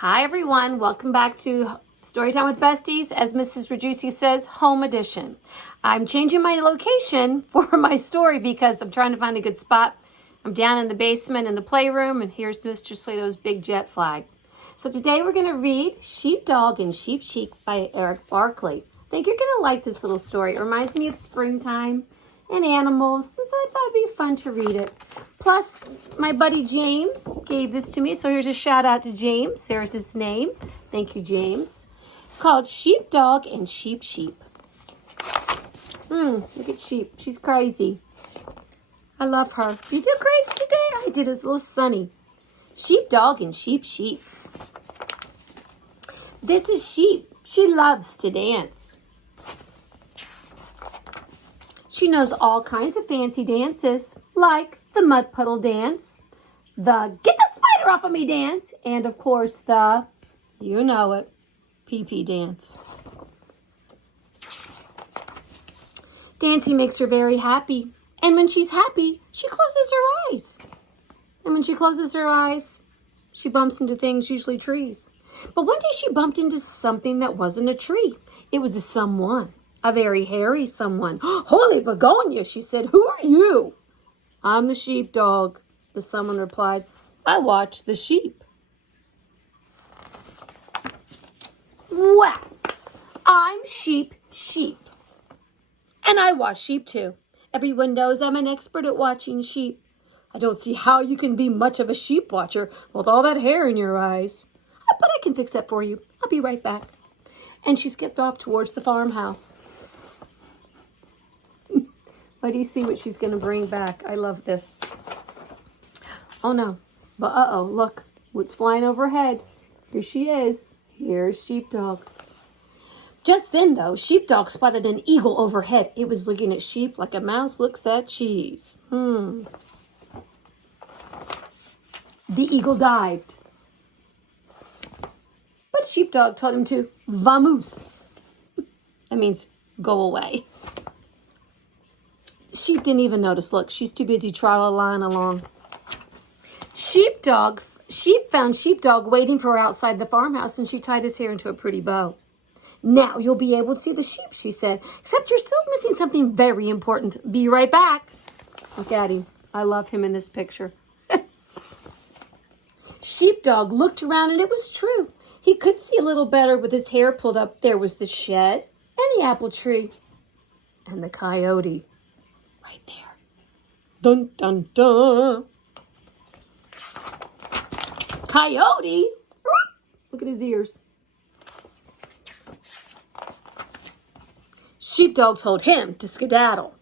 Hi everyone, welcome back to Storytime with Besties, as Mrs. Rajusi says, home edition. I'm changing my location for my story because I'm trying to find a good spot. I'm down in the basement in the playroom, and here's Mr. Slato's big jet flag. So today we're going to read Sheepdog and Sheep Sheep by Eric Barkley. I think you're going to like this little story. It reminds me of springtime and animals, so I thought it'd be fun to read it. Plus, my buddy James gave this to me, so here's a shout out to James. There's his name. Thank you, James. It's called Sheepdog and Sheep Sheep. Look at Sheep. She's crazy. I love her. Do you feel crazy today? I did. It's a little sunny. Sheepdog and Sheep Sheep. This is Sheep. She loves to dance. She knows all kinds of fancy dances, like the mud puddle dance, the get the spider off of me dance, and of course the, you know it, pee-pee dance. Dancing makes her very happy, and when she's happy, she closes her eyes. And when she closes her eyes, she bumps into things, usually trees. But one day she bumped into something that wasn't a tree. It was a someone. A very hairy someone. Holy begonia, she said. Who are you? I'm the sheepdog, the someone replied. I watch the sheep. Well, I'm Sheep Sheep. And I watch sheep too. Everyone knows I'm an expert at watching sheep. I don't see how you can be much of a sheep watcher with all that hair in your eyes. But I can fix that for you. I'll be right back. And she skipped off towards the farmhouse. Let you see what she's going to bring back. I love this. Oh no. But uh-oh, look. What's flying overhead? Here she is. Here's Sheepdog. Just then, though, Sheepdog spotted an eagle overhead. It was looking at sheep like a mouse looks at cheese. The eagle dived. But Sheepdog told him to vamoose. That means go away. Sheep didn't even notice. Look, she's too busy tra-la-laing along. Sheep found Sheepdog waiting for her outside the farmhouse, and she tied his hair into a pretty bow. Now you'll be able to see the sheep, she said, except you're still missing something very important. Be right back. Look at him. I love him in this picture. Sheepdog looked around, and it was true. He could see a little better with his hair pulled up. There was the shed and the apple tree and the coyote right there. Dun, dun, dun. Coyote? Look at his ears. Sheepdog told him to skedaddle.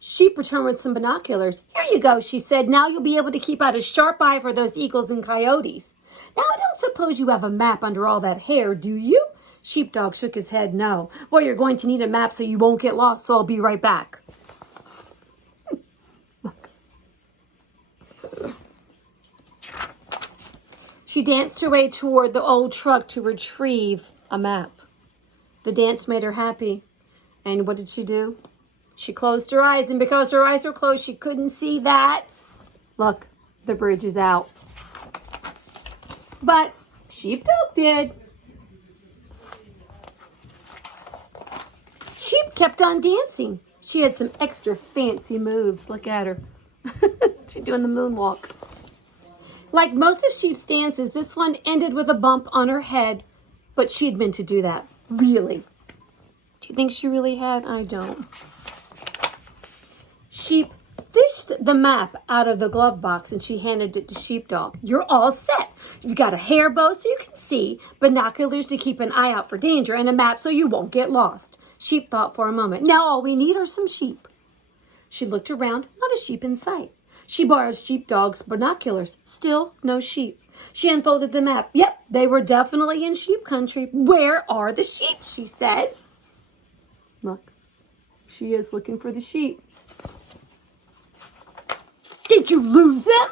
Sheep returned with some binoculars. Here you go, she said. Now you'll be able to keep out a sharp eye for those eagles and coyotes. Now, I don't suppose you have a map under all that hair, do you? Sheepdog shook his head no. Well, you're going to need a map so you won't get lost, so I'll be right back. She danced her way toward the old truck to retrieve a map. The dance made her happy. And what did she do? She closed her eyes, and because her eyes were closed, she couldn't see that. Look, the bridge is out. But Sheepdog did. Sheep kept on dancing. She had some extra fancy moves. Look at her. She's doing the moonwalk. Like most of Sheep's dances, this one ended with a bump on her head, but she'd meant to do that. Really. Do you think she really had? I don't. Sheep fished the map out of the glove box, and she handed it to Sheepdog. You're all set. You've got a hair bow so you can see, binoculars to keep an eye out for danger, and a map so you won't get lost. Sheep thought for a moment. Now all we need are some sheep. She looked around, not a sheep in sight. She borrowed Sheepdog's binoculars. Still no sheep. She unfolded the map. Yep, they were definitely in sheep country. Where are the sheep? She said. Look, she is looking for the sheep. Did you lose them?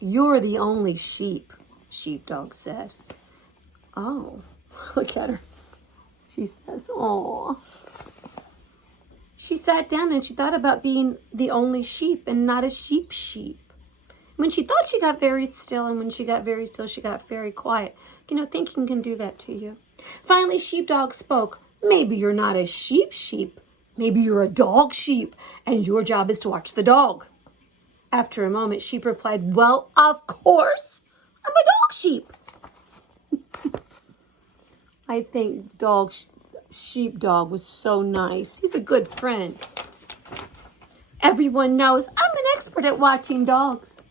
You're the only sheep, Sheepdog said. Oh, look at her. She says, "Aw." she sat down and she thought about being the only sheep and not a sheep. When she thought, she got very still, and when she got very still, she got very quiet. You know, thinking can do that to you. Finally, Sheepdog spoke. Maybe you're not a sheep. Maybe you're a dog sheep, and your job is to watch the dog. After a moment, Sheep replied, well, of course, I'm a dog sheep. I think Sheepdog was so nice. He's a good friend. Everyone knows I'm an expert at watching dogs.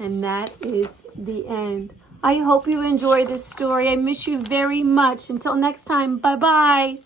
And that is the end. I hope you enjoy this story. I miss you very much. Until next time, bye-bye.